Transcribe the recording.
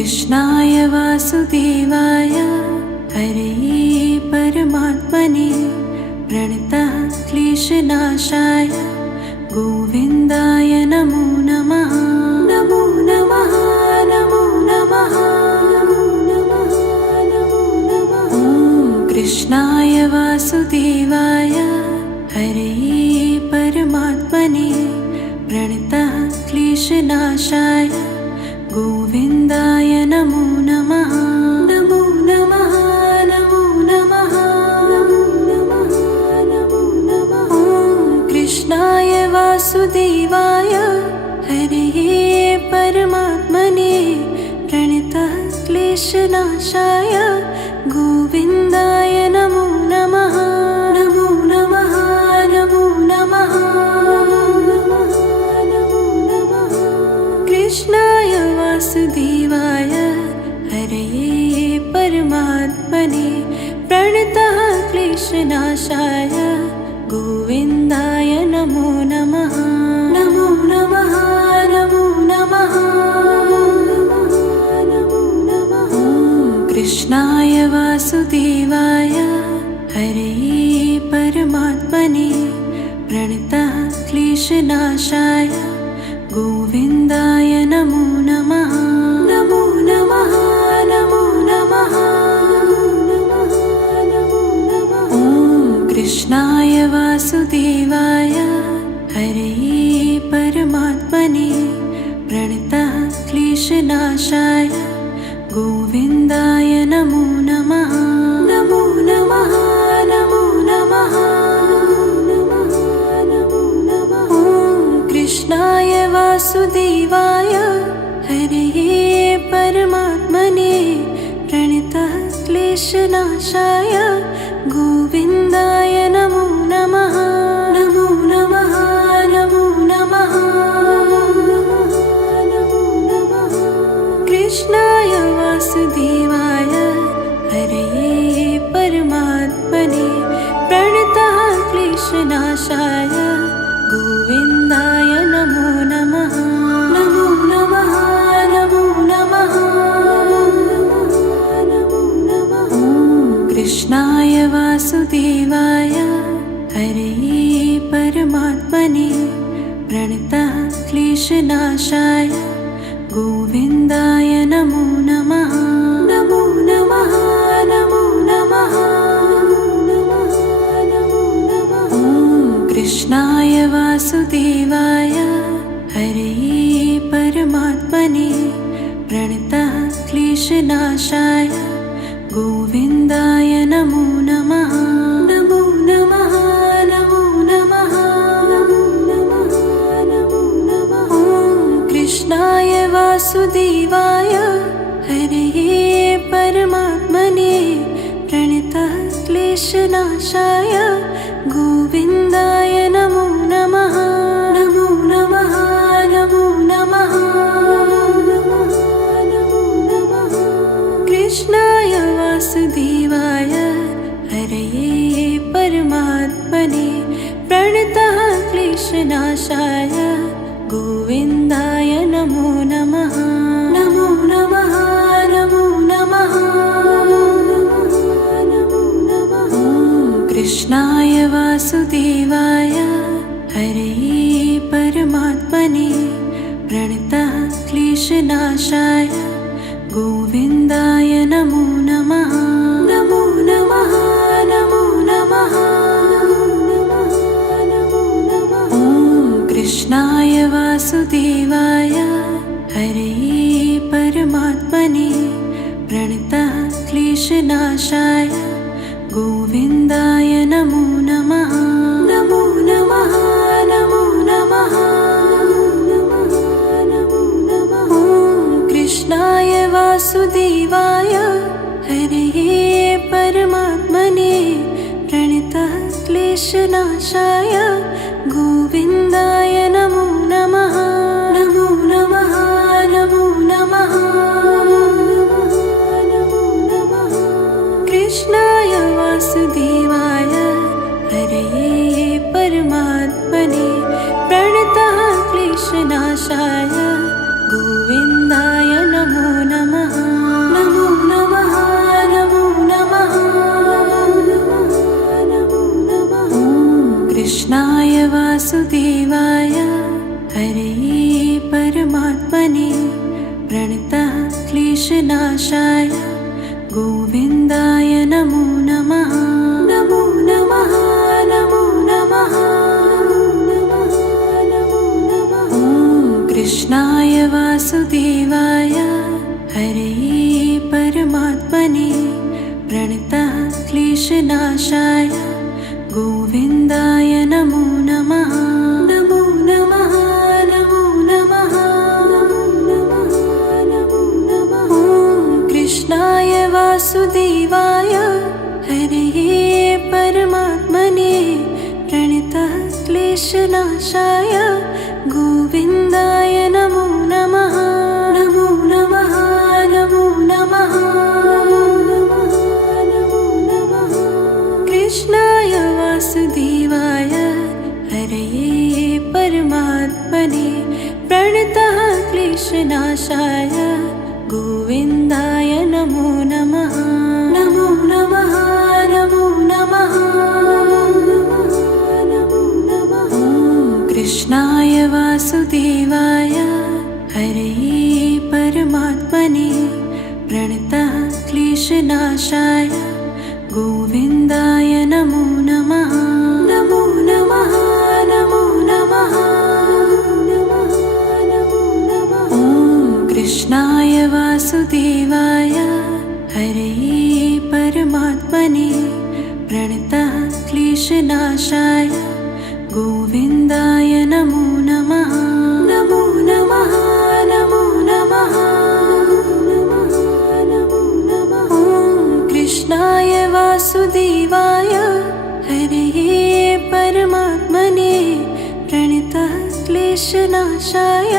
कृष्णाय वासुदेवाय हरये परमात्मने प्रणतः क्लेशनाशाय गोविन्दाय नमो नमः। नमो नमः नमो नमः नमो नमः नमो नमः। कृष्णाय वासुदेवाय हरये परमात्मने प्रणतः क्लेशनाशाय गोविन्दाय नमो नमः। नमो नमः नमो नमः नमो नमः नमो नमः। कृष्णाय वासुदेवाय हरये परमात्मने प्रणतः क्लेशनाशाय गोविन्दाय नमो नमः। नमो नमः नमो नमः नमो नमः नमो नमः। कृष्णाय वासुदेवाय हरये परमात्मने प्रणतः क्लेशनाशाय गोविन्दाय नमो नमः। नमो नमः नमो नमः नमो नमः। कृष्णाय वासुदेवाय हरये परमात्मने प्रणतः क्लेशनाशाय गोविन्दाय नमो नमः। नमो नमः नमो नमः नमो नमः। कृष्णाय वासुदेवाय हरये परमात्मने प्रणतः क्लेशनाशाय गोविन्दाय नमो नमः। नमो नमः नमो नमः नमो नमः। कृष्णाय वासुदेवाय हरये परमात्मने प्रणतः क्लेशनाशाय गोविन्दाय नमो नमः। नमो नमः नमो नमः नमो नमः। कृष्णाय वासुदेवाय हरये परमात्मने प्रणतः क्लेशनाशाय गोविन्दाय नमो नमः। नमो नमः नमो नमः नमो नमः। कृष्णाय वासुदेवाय हरये परमात्मने प्रणतः क्लेशनाशाय गोविन्दाय नमो नमः। नमो नमः नमो नमः नमो नमः। कृष्णाय वासुदेवाय हरये परमात्मने प्रणतः क्लेशनाशाय गोविन्दाय नमो नमः। नमो नमः नमो नमः नमो नमः नमो नमः। कृष्णाय वासुदेवाय हरये परमात्मने प्रणतः क्लेशनाशाय गोविन्दाय नमो नमः। नमो नमः नमो नमः नमो नमः। कृष्णाय वासुदेवाय हरये परमात्मने प्रणतः क्लेशनाशाय गोविन्दाय नमो नमः। नमो नमः नमो नमः नमो नमः। कृष्णाय वासुदेवाय हरये परमात्मने प्रणतः क्लेशनाशाय गोविन्दाय नमो नमः। नमो नमः नमो नमः नमो नमः। कृष्णाय वासुदेवाय हरये परमात्मने प्रणतः क्लेशनाशाय गोविन्दाय नमो नमः। नमो नमः नमो नमः नमो नमः। कृष्णाय वासुदेवाय हरये परमात्मने प्रणतः क्लेशनाशाय गोविन्दाय नमो नमः। नमो नमः नमो नमः नमो नमः। कृष्णाय वासुदेवाय हरये परमात्मने प्रणतः क्लेशनाशाय गोविन्दाय नमो नमः। वासुदेवाय हरे परमात्मने प्रणतः क्लेशनाशाय गोविन्दाय नमो नमः नमो नमः नमो नमः नमो नमः ॐ कृष्णाय वासुदेवाय हरे परमात्मने प्रणतः क्लेशनाशाय गोविन्दाय नमो नमः नमो नमः नमो नमः नमो नमः ॐ कृष्णाय वासुदेवाय हरे परमात्मने प्रणतः क्लेशनाशाय गोविन्दाय नमो नमः नमो नमः नमो नमः नमो नमः कृष्णाय वासुदेवाय हरे परमात्मने प्रणतः क्लेशनाशाय गोविन्दाय नमो नमः नमो नमः नमो नमः नमो नमः ॐ कृष्णाय वासुदेवाय हरे परमात्मने प्रणतः क्लेशनाशाय गोविन्दाय नमो नमः नमो नमः नमो नमः नमो नमः ॐ कृष्णाय वासुदेवाय हरे परमात्मने प्रणतः क्लेशनाशाय गोविन्दाय नमो नमः नमो नमः नमो नमः नमो नमः ॐ कृष्णाय वासुदेवाय हरे परमात्मने प्रणतः क्लेशनाशाय